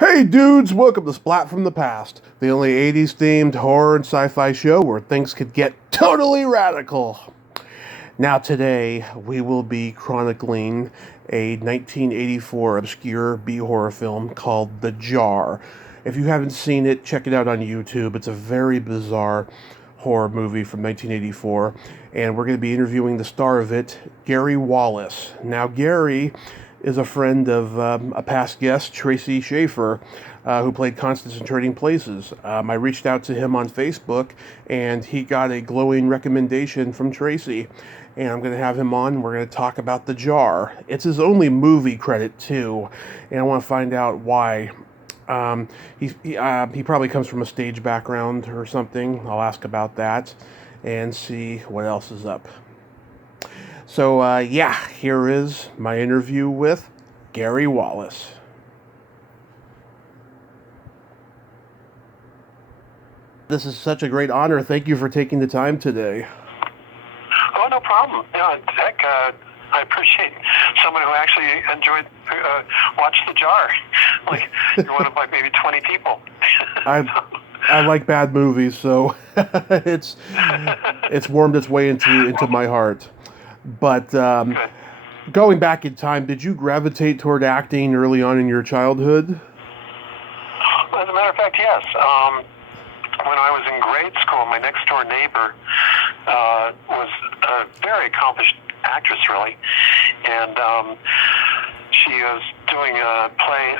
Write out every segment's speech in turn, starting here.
Hey dudes, welcome to Splat from the Past, the only 80s themed horror and sci-fi show where things could get totally radical. Now today, we will be chronicling a 1984 obscure B-horror film called The Jar. If you haven't seen it, check it out on YouTube. It's a very bizarre horror movie from 1984, and we're going to be interviewing the star of it, Gary Wallace. Now, Gary is a friend of a past guest, Tracy Schaefer, who played Constance in Trading Places. I reached out to him on Facebook, and he got a glowing recommendation from Tracy. And I'm going to have him on. We're going to talk about The Jar. It's his only movie credit, too, and I want to find out why. He probably comes from a stage background or something. I'll ask about that and see what else is up. So, here is my interview with Gary Wallace. This is such a great honor. Thank you for taking the time today. Oh, no problem. Yeah, heck, I appreciate someone who actually watched The Jar. Like, you're one of like maybe 20 people. I like bad movies, so it's warmed its way into my heart. But going back in time, did you gravitate toward acting early on in your childhood? Well, as a matter of fact, yes. When I was in grade school, my next door neighbor was a very accomplished actress, really, and she was doing a play,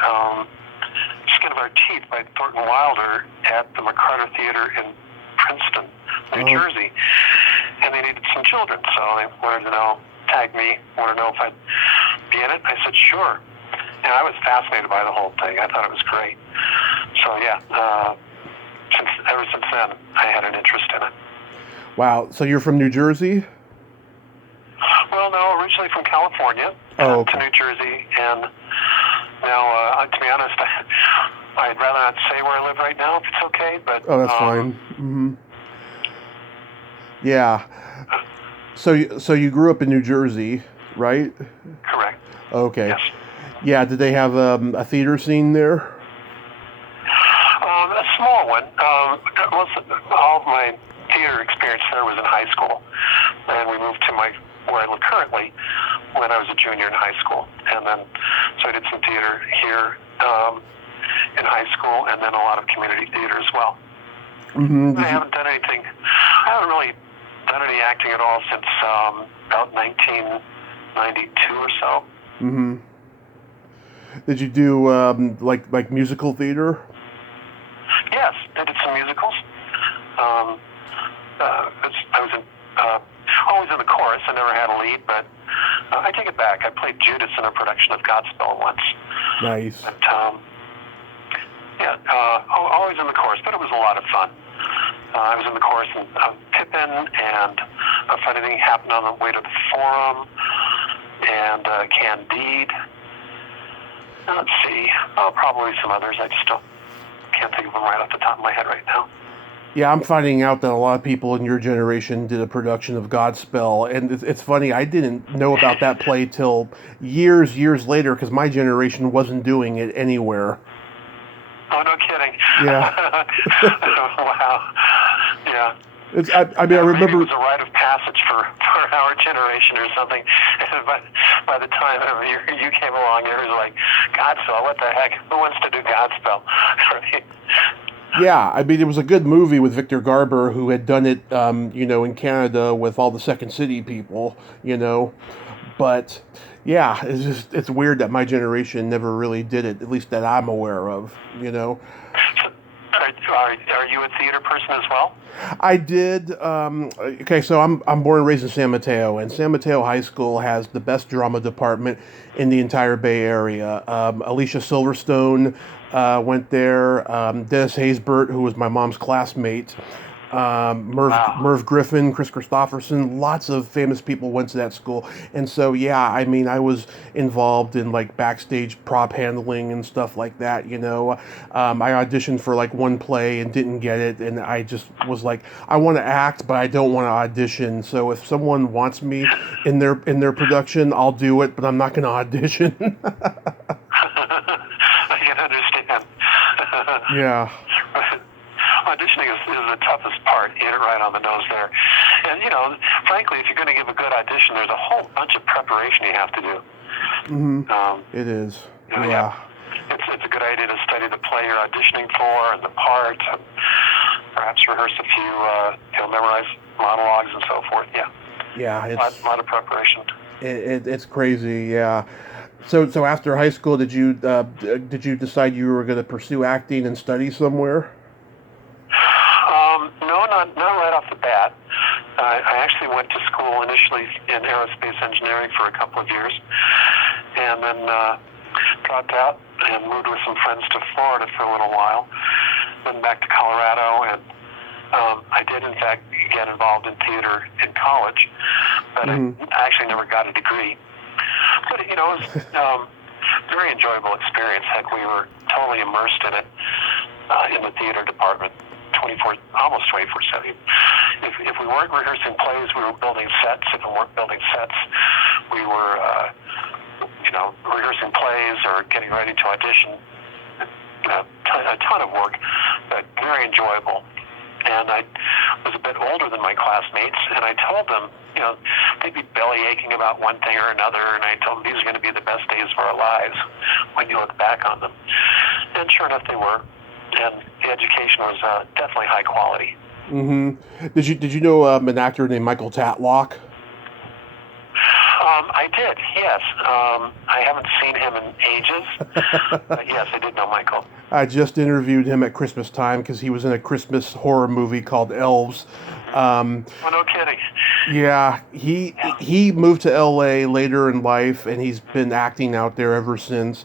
Skin of Our Teeth by Thornton Wilder at the McCarter Theater in Princeton, New Jersey, and they needed some children, so they wanted to tag me, wanted to know if I'd be in it. I said, sure, and I was fascinated by the whole thing. I thought it was great. So, yeah, ever since then, I had an interest in it. Wow, so you're from New Jersey? Well, no, originally from California to New Jersey, and now, to be honest, I'd rather not say where I live right now, if it's okay, but... Oh, that's fine. Mm-hmm. Yeah. So you grew up in New Jersey, right? Correct. Okay. Yes. Yeah, did they have a theater scene there? A small one. All of my theater experience there was in high school, and we moved to where I live currently when I was a junior in high school, and then so I did some theater here in high school, and then a lot of community theater as well. Mm-hmm. I haven't done anything. I haven't really done any acting at all since about 1992 or so. Mm-hmm. Did you do like musical theater? Yes, I did some musicals. I was always in the chorus. I never had a lead, but I take it back. I played Judas in a production of Godspell once. Nice. But, always in the chorus, but it was a lot of fun. I was in the chorus of Pippin, and If Anything Happened on the Way to the Forum, and Candide. Let's see, probably some others. I just can't think of them right off the top of my head right now. Yeah, I'm finding out that a lot of people in your generation did a production of Godspell, and it's funny, I didn't know about that play till years later, because my generation wasn't doing it anywhere. Oh, no kidding. Yeah. Wow. Yeah. I remember... Maybe it was a rite of passage for our generation or something. And by the time you came along, it was like, Godspell, what the heck? Who wants to do Godspell? Right? Yeah, I mean, it was a good movie with Victor Garber, who had done it, in Canada with all the Second City people, But, yeah, it's weird that my generation never really did it, at least that I'm aware of, Are you a theater person as well? I did. So I'm born and raised in San Mateo, and San Mateo High School has the best drama department in the entire Bay Area. Alicia Silverstone went there. Dennis Haysbert, who was my mom's classmate. Merv Griffin, Chris Christopherson, lots of famous people went to that school. And so, yeah, I mean, I was involved in like backstage prop handling and stuff like that, I auditioned for like one play and didn't get it. And I just was like, I want to act, but I don't want to audition. So if someone wants me in their production, I'll do it, but I'm not going to audition. I can understand understand. Yeah. Auditioning is the toughest part. You hit it right on the nose there. And, frankly, if you're going to give a good audition, there's a whole bunch of preparation you have to do. It is. Yeah. Yeah. It's a good idea to study the play you're auditioning for and the parts, and perhaps rehearse a few, memorize monologues and so forth. Yeah. Yeah. A lot of preparation. It's crazy. Yeah. So after high school, did you decide you were going to pursue acting and study somewhere? No, not right off the bat. I actually went to school initially in aerospace engineering for a couple of years, and then dropped out and moved with some friends to Florida for a little while. Then back to Colorado, and I did in fact get involved in theater in college, but I actually never got a degree. But it was very enjoyable experience. Heck, we were totally immersed in it in the theater department. Almost 24/7. If we weren't rehearsing plays, we were building sets. If we weren't building sets, we were, rehearsing plays or getting ready to audition. A ton of work, but very enjoyable. And I was a bit older than my classmates, and I told them, they'd be belly aching about one thing or another, and I told them these are going to be the best days of our lives when you look back on them. And sure enough, they were. And the education was definitely high quality. Did you know an actor named Michael Tatlock? I did, yes. I haven't seen him in ages, but yes, I did know Michael. I just interviewed him at Christmas time because he was in a Christmas horror movie called Elves. Oh, no kidding. Yeah, he moved to L.A. later in life, and he's been acting out there ever since.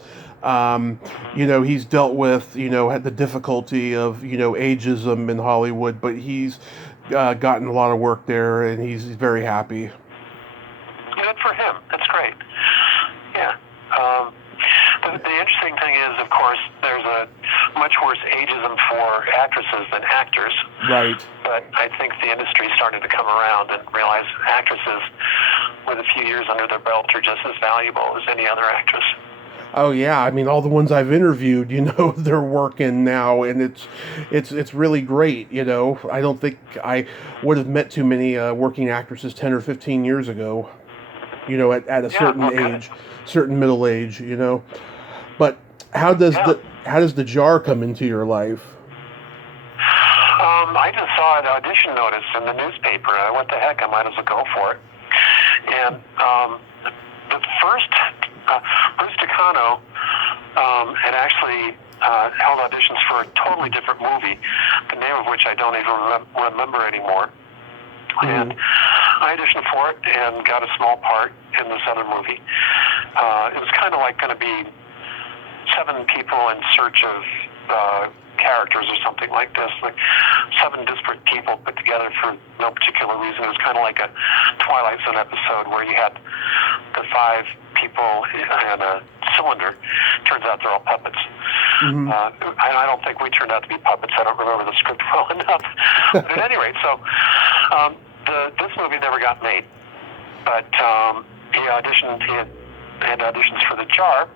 He's dealt with, had the difficulty of, ageism in Hollywood, but he's gotten a lot of work there, and he's very happy. Good for him. That's great. Yeah. The interesting thing is, of course, there's a much worse ageism for actresses than actors. Right. But I think the industry started to come around and realize actresses with a few years under their belt are just as valuable as any other actress. Oh yeah, I mean all the ones I've interviewed, they're working now, and it's really great. I don't think I would have met too many working actresses 10 or 15 years ago. At a certain age, certain middle age. But how does the jar come into your life? I just saw an audition notice in the newspaper. What the heck? I might as well go for it. And the first. Bruce Tucano had actually held auditions for a totally different movie, the name of which I don't even remember anymore. And I auditioned for it and got a small part in this other movie. It was kind of like going to be 7 people in search of characters or something like this, like 7 disparate people put together for no particular reason. It was kind of like a Twilight Zone episode where you had the 5 people in a cylinder. Turns out they're all puppets. I don't think we turned out to be puppets. I don't remember the script well enough. But at any rate, so this movie never got made. But he had auditions for The Jar.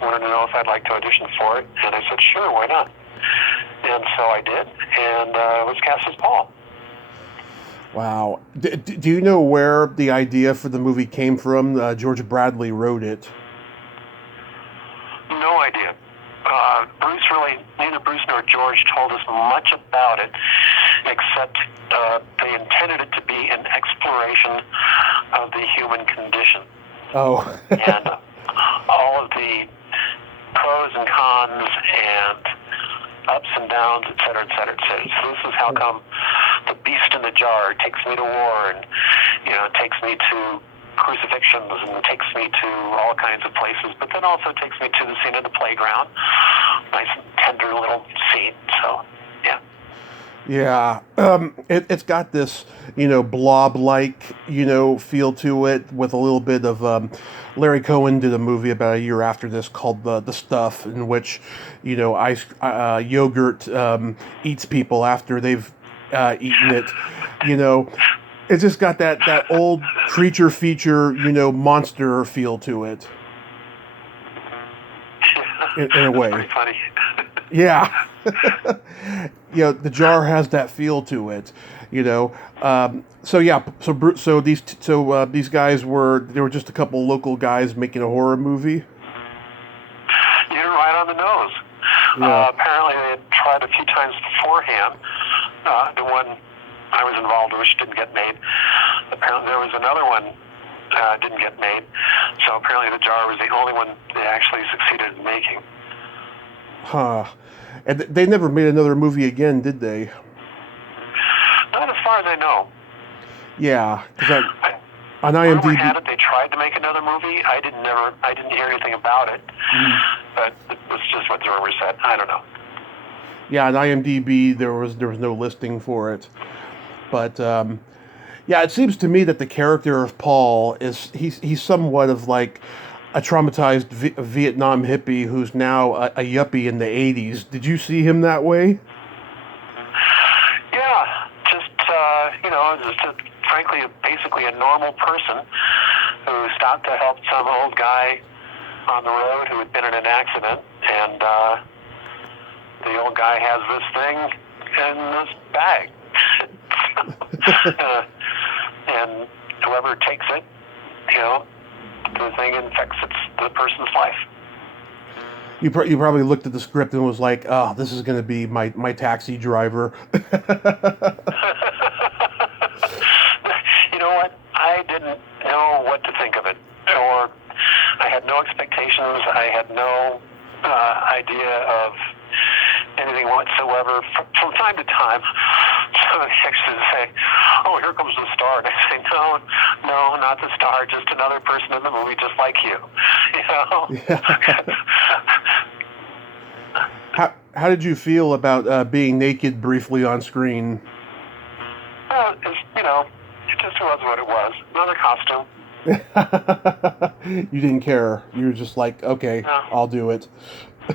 Wanted to know if I'd like to audition for it, and I said, sure, why not? And so I did, and was cast as Paul. Wow. Do you know where the idea for the movie came from? George Bradley wrote it. No idea. Neither Bruce nor George told us much about it, except they intended it to be an exploration of the human condition. Oh. And all of the pros and cons and ups and downs, et cetera, et cetera, et cetera. So this is how come the beast in the jar takes me to war, and takes me to crucifixions, and takes me to all kinds of places, but then also takes me to the scene of the playground. Nice tender little scene. So yeah. Yeah, it's got this, blob-like, feel to it, with a little bit of, Larry Cohen did a movie about a year after this called The Stuff, in which, yogurt eats people after they've eaten it. It's just got that old creature feature, monster feel to it. in a way. Pretty funny. Yeah. The jar has that feel to it, so yeah, these guys they were just a couple local guys making a horror movie. You're right on the nose. Yeah. Apparently they had tried a few times beforehand. The one I was involved with, which didn't get made. Apparently there was another one didn't get made. So apparently the jar was the only one they actually succeeded in making. Huh. And they never made another movie again, did they? Not as far as I know. Yeah, because on IMDb, rumor had it they tried to make another movie. I didn't hear anything about it, but it was just what the rumor said. I don't know. Yeah, on IMDb there was no listing for it, but yeah, it seems to me that the character of Paul he's somewhat of like a traumatized Vietnam hippie who's now a yuppie in the 80s. Did you see him that way? Yeah, frankly, basically a normal person who stopped to help some old guy on the road who had been in an accident, and the old guy has this thing in this bag. And whoever takes it, the thing infects the person's life. You probably looked at the script and was like, "Oh, this is going to be my taxi driver." You know what? I didn't know what to think of it, or I had no expectations. I had no idea of anything whatsoever. From time to time, somebody actually say, "Oh, here comes the star," and I say, "No, not the star. Just another person in the movie, just like you." Yeah. How did you feel about being naked briefly on screen? Well, it just was what it was. Another costume. You didn't care. You were just like, okay, No. I'll do it.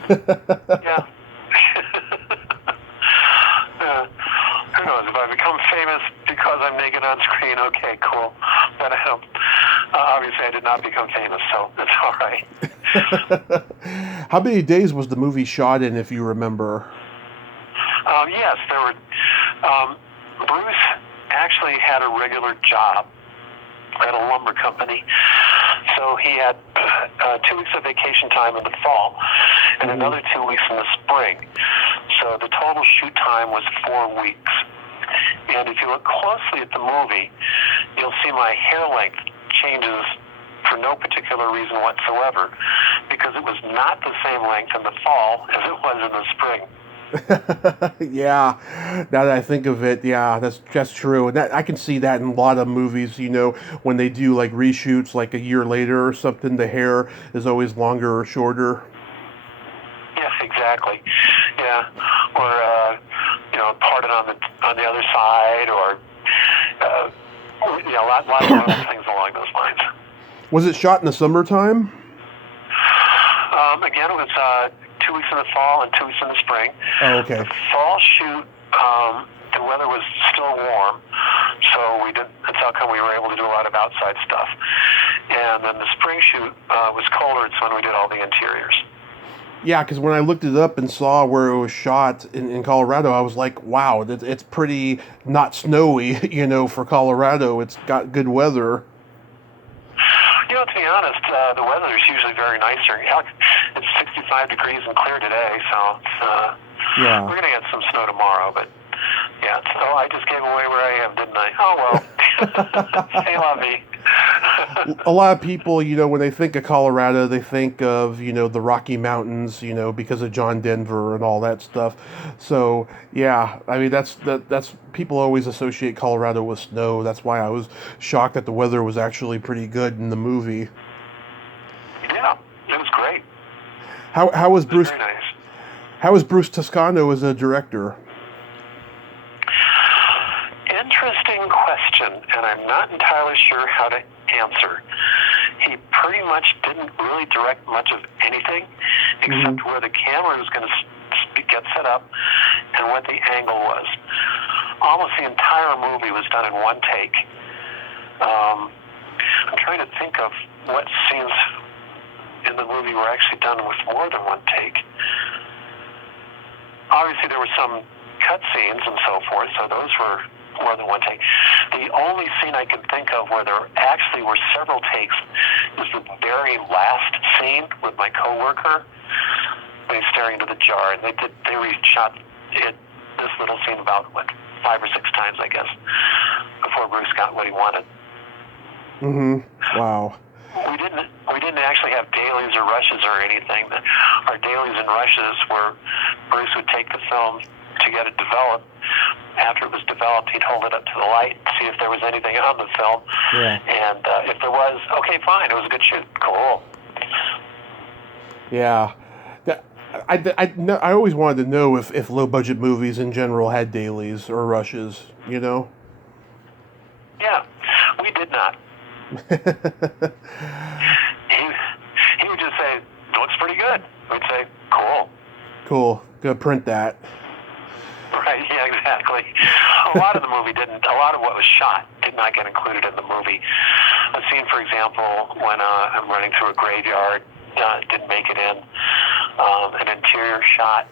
Yeah. Who knows? If I become famous because I'm naked on screen, okay, cool. But obviously I did not become famous, so it's all right. How many days was the movie shot in, if you remember? Yes, there were. Bruce actually had a regular job at a lumber company, so he had 2 weeks of vacation time in the fall and another 2 weeks in the spring. So the total shoot time was 4 weeks. And if you look closely at the movie, you'll see my hair length changes for no particular reason whatsoever, because it was not the same length in the fall as it was in the spring. Yeah, now that I think of it, yeah, that's true. And I can see that in a lot of movies, when they do like reshoots like a year later or something, the hair is always longer or shorter. Yes, exactly. Yeah, or parted on the other side, or lots of other things along those lines. Was it shot in the summertime? Again, it was 2 weeks in the fall and 2 weeks in the spring. Oh, okay. The fall shoot, the weather was still warm, so that's how come we were able to do a lot of outside stuff. And then the spring shoot was colder. It's when we did all the interiors. Yeah, because when I looked it up and saw where it was shot in Colorado, I was like, wow, it's pretty not snowy, for Colorado. It's got good weather. To be honest, the weather is usually very nice here. It's 65 degrees and clear today, so Yeah. We're going to get some snow tomorrow, but yeah, so I just gave away where I am, didn't I? Oh, well. Say la vie. A lot of people, when they think of Colorado, they think of, the Rocky Mountains, because of John Denver and all that stuff. So, yeah, I mean, that's people always associate Colorado with snow. That's why I was shocked that the weather was actually pretty good in the movie. Yeah, it was great. How was Bruce? Very nice. How was Bruce Toscano as a director? Interesting question, and I'm not entirely sure how to answer. He pretty much didn't really direct much of anything, except where the camera was going to get set up and what the angle was. Almost the entire movie was done in one take. I'm trying to think of what scenes in the movie were actually done with more than one take. Obviously, there were some cut scenes and so forth, so those were more than one take. The only scene I can think of where there actually were several takes is the very last scene with my coworker. He's staring into the jar, and they reshot it, this little scene about 5 or 6 times, I guess, before Bruce got what he wanted. Wow. We didn't actually have dailies or rushes or anything. Our dailies and rushes were Bruce would take the film to get it developed. After it was developed, he'd hold it up to the light, see if there was anything on the film, and if there was, okay, fine, it was a good shoot, cool. Yeah. I always wanted to know if low-budget movies in general had dailies or rushes, you know? Yeah, we did not. He would just say, looks pretty good. We'd say, cool. Cool. Go print that. Right, yeah, exactly. A lot of what was shot did not get included in the movie. A scene, for example, when I'm running through a graveyard, didn't make it in. An interior shot,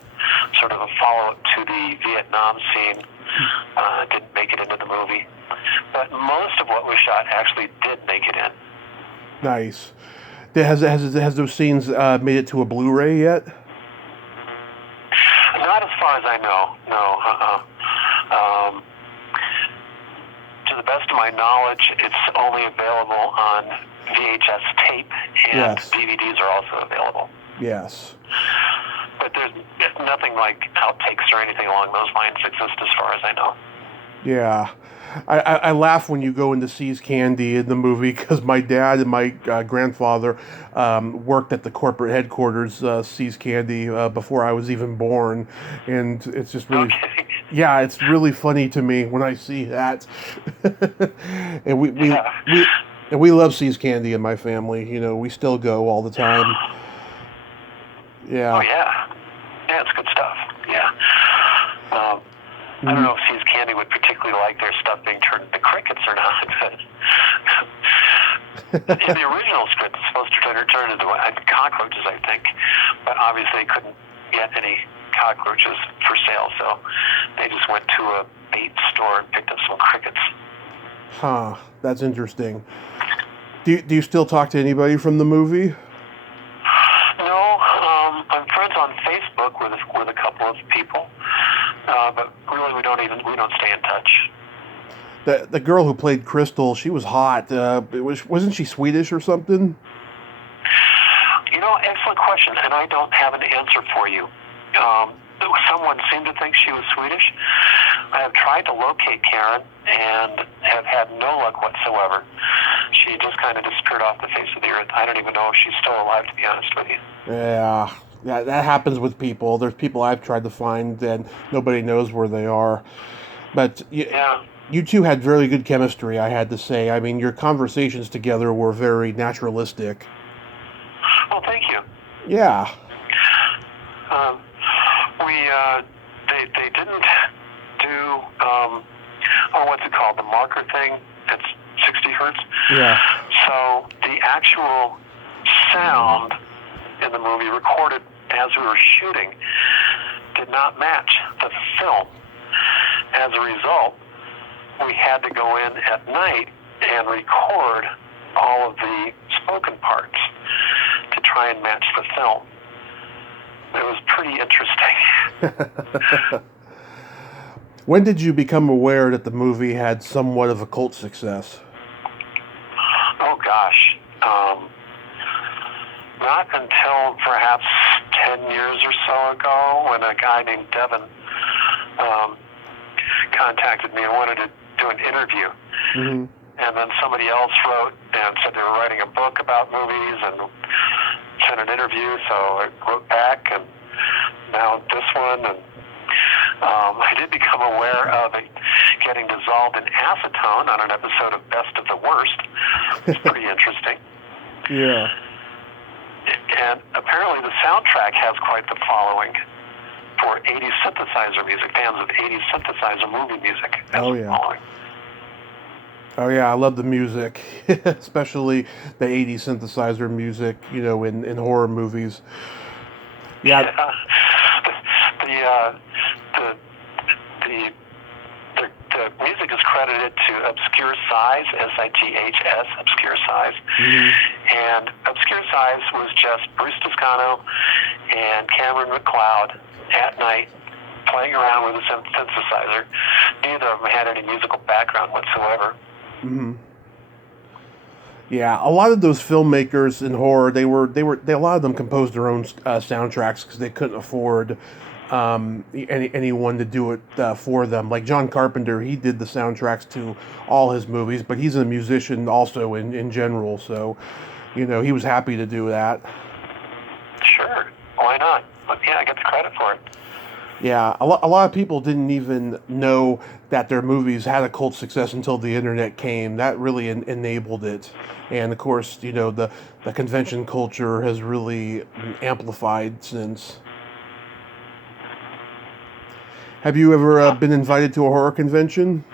sort of a follow-up to the Vietnam scene, didn't make it into the movie. But most of what was shot actually did make it in. Nice. Has those scenes made it to a Blu-ray yet? Not as far as I know, no. To the best of my knowledge, it's only available on VHS tape, and DVDs are also available. Yes. But there's nothing like outtakes or anything along those lines exist as far as I know. Yeah. I laugh when you go into See's Candy in the movie because my dad and my grandfather worked at the corporate headquarters, See's Candy, before I was even born, and it's just really, it's really funny to me when I see that. And we love See's Candy in my family. You know, we still go all the time. Yeah. Oh yeah, it's good stuff. Yeah. I don't know if See's Candy would particularly like their stuff being turned into crickets or not. In the original script, it's supposed to turn into cockroaches, I think. But obviously, they couldn't get any cockroaches for sale, so they just went to a bait store and picked up some crickets. Huh, that's interesting. Do you still talk to anybody from the movie? No, I'm friends on Facebook with a couple of people, but really we don't stay in touch. The girl who played Crystal, she was hot. Wasn't she Swedish or something? You know, excellent question, and I don't have an answer for you. Someone seemed to think she was Swedish. I have tried to locate Karen and have had no luck whatsoever. She just kind of disappeared off the face of the earth. I don't even know if she's still alive, to be honest with you. Yeah, that happens with people. There's people I've tried to find and nobody knows where they are. But you two had very good chemistry, I had to say. I mean, your conversations together were very naturalistic. Well, thank you. Yeah. They didn't do, what's it called, the marker thing? It's 60 hertz. Yeah. So the actual sound in the movie recorded as we were shooting did not match the film. As a result, we had to go in at night and record all of the spoken parts to try and match the film. It was pretty interesting. When did you become aware that the movie had somewhat of a cult success? Oh, gosh. Not until perhaps 10 years or so ago when a guy named Devin contacted me and wanted to do an interview. Mm-hmm. And then somebody else wrote and said they were writing a book about movies and sent an interview, so I wrote back, and now this one. And I did become aware of it getting dissolved in acetone on an episode of Best of the Worst. It's pretty interesting. Yeah. And apparently the soundtrack has quite the following for 80s synthesizer music, fans of 80s synthesizer movie music. Oh, yeah. Following. Oh yeah, I love the music, especially the '80s synthesizer music. In horror movies. Yeah. Yeah. The, the, the, the music is credited to Obscure Size, Siths, Obscure Size. Hmm. And Obscure Size was just Bruce Toscano and Cameron McLeod at night playing around with a synthesizer. Neither of them had any musical background whatsoever. Hmm. Yeah, a lot of those filmmakers in horror, a lot of them composed their own soundtracks because they couldn't afford anyone to do it for them. Like John Carpenter, he did the soundtracks to all his movies, but he's a musician also in general, so he was happy to do that. Sure, why not? But yeah, I get the credit for it. Yeah, a lot of people didn't even know that their movies had a cult success until the internet came. That really enabled it. And of course, the convention culture has really amplified since. Have you ever been invited to a horror convention?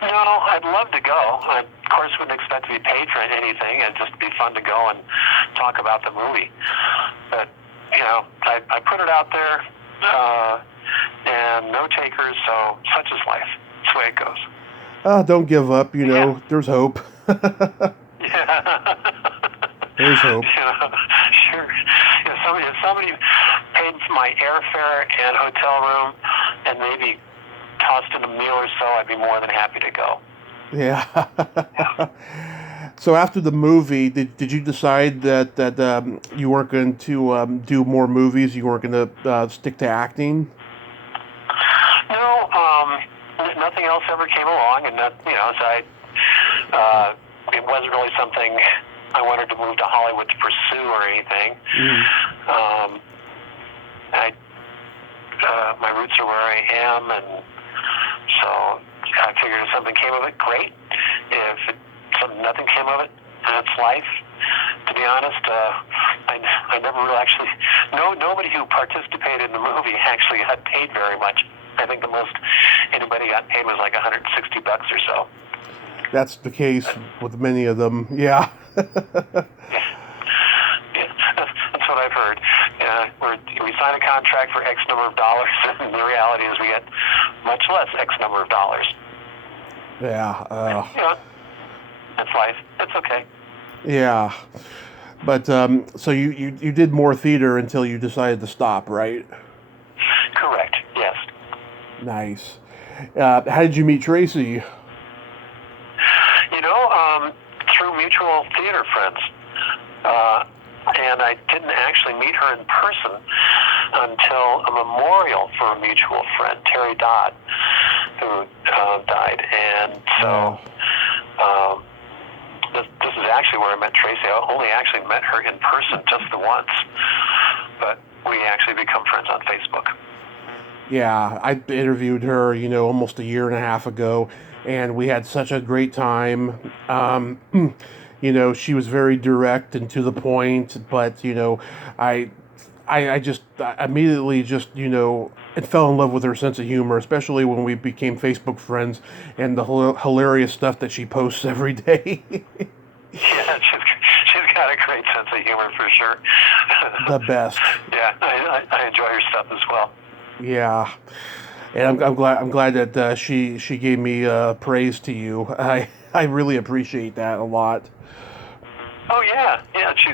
No, I'd love to go. I, of course, wouldn't expect to be paid for anything. It'd just be fun to go and talk about the movie. But, I put it out there, and no takers, so such is life. That's the way it goes. Don't give up, Yeah. there's hope. Yeah. There's hope. Sure. If somebody paid for my airfare and hotel room and maybe tossed in a meal or so, I'd be more than happy to go. Yeah. Yeah. So after the movie, did you decide that you weren't going to do more movies? You weren't going to stick to acting? No, nothing else ever came along, and it wasn't really something I wanted to move to Hollywood to pursue or anything. Mm. My roots are where I am, and so I figured if something came of it, great. If nothing came of it, that's life. To be honest, I never really actually. Nobody who participated in the movie actually got paid very much. I think the most anybody got paid was like $160 or so. That's the case with many of them. Yeah. Yeah, that's what I've heard. We sign a contract for X number of dollars, and the reality is we get much less X number of dollars. Yeah. That's life. It's okay. Yeah. But so you did more theater until you decided to stop, right? Correct. Yes. Nice. How did you meet Tracy? Through mutual theater friends. And I didn't actually meet her in person until a memorial for a mutual friend, Terry Dodd, who died. And so this is actually where I met Tracy. I only actually met her in person just the once, but we actually become friends on Facebook. Yeah, I interviewed her, almost a year and a half ago, and we had such a great time. She was very direct and to the point, but I just immediately and fell in love with her sense of humor, especially when we became Facebook friends and the hilarious stuff that she posts every day. Yeah, she's got a great sense of humor for sure. The best. Yeah, I enjoy her stuff as well. Yeah, and I'm glad that she gave me praise to you. I really appreciate that a lot. Oh yeah. She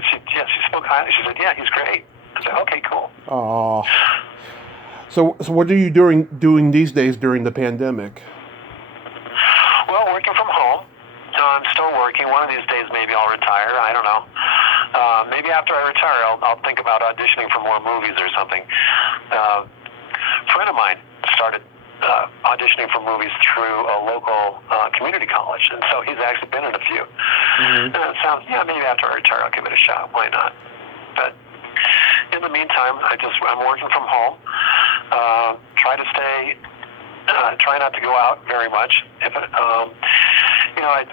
spoke highly. She said, "Yeah, he's great." I said, "Okay, cool." Oh, so what are you doing these days during the pandemic? Well, working from home. I'm still working. One of these days, maybe I'll retire. I don't know. Maybe after I retire, I'll think about auditioning for more movies or something. A friend of mine started auditioning for movies through a local community college, and so he's actually been in a few. Mm-hmm. And it sounds, maybe after I retire, I'll give it a shot. Why not? But in the meantime, I'm working from home. Try not to go out very much.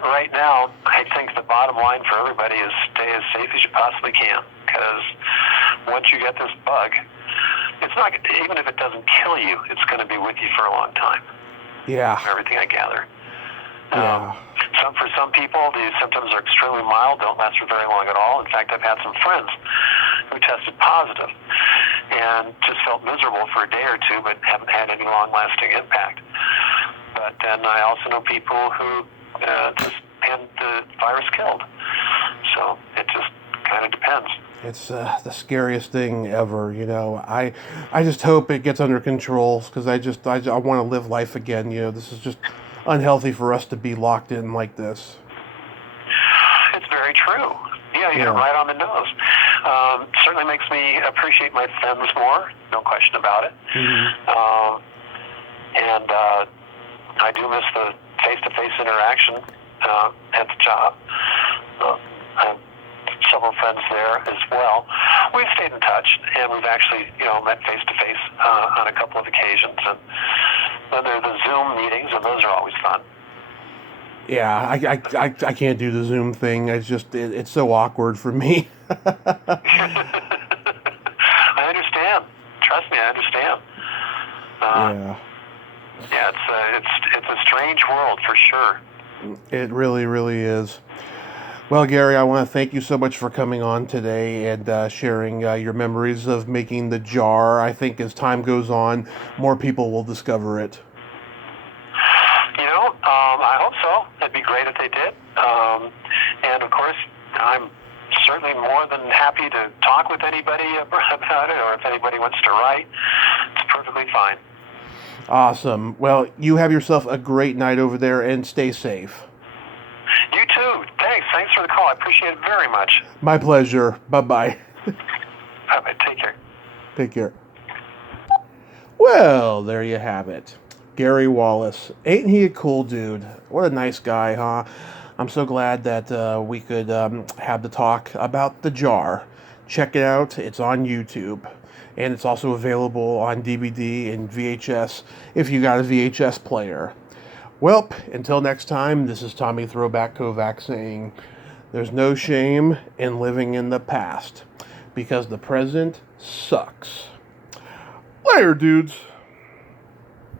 Right now, I think the bottom line for everybody is stay as safe as you possibly can, because once you get this bug, it's not, even if it doesn't kill you, it's going to be with you for a long time. Yeah. From everything I gather. Yeah. For some people, the symptoms are extremely mild, don't last for very long at all. In fact, I've had some friends who tested positive and just felt miserable for a day or two, but haven't had any long-lasting impact. But then I also know people who just had the virus killed. So it just kind of depends. It's the scariest thing ever, you know. I just hope it gets under control because I want to live life again. You know, this is just unhealthy for us to be locked in like this. It's very true. Yeah, you hit it right on the nose. Certainly makes me appreciate my friends more, no question about it. Mm-hmm. And I do miss the face-to-face interaction at the job. I have several friends there as well. We've stayed in touch, and we've actually, met face-to-face on a couple of occasions. And then there are the Zoom meetings, and those are always fun. Yeah, I can't do the Zoom thing. It's so awkward for me. I understand. Trust me, I understand. Yeah. Yeah, it's a strange world for sure. It really, really is. Well, Gary, I want to thank you so much for coming on today and sharing your memories of making the jar. I think as time goes on, more people will discover it. I hope so. It'd be great if they did. And of course, I'm certainly more than happy to talk with anybody about it, or if anybody wants to write, it's perfectly fine. Awesome. Well, you have yourself a great night over there and stay safe. You too. Thanks. Thanks for the call. I appreciate it very much. My pleasure. Bye-bye. Bye-bye. Take care. Take care. Well, there you have it. Gary Wallace. Ain't he a cool dude? What a nice guy, huh? I'm so glad that we could have the talk about the jar. Check it out. It's on YouTube. And it's also available on DVD and VHS if you got a VHS player. Well, until next time, this is Tommy Throwback Kovac saying, there's no shame in living in the past because the present sucks. Later, dudes.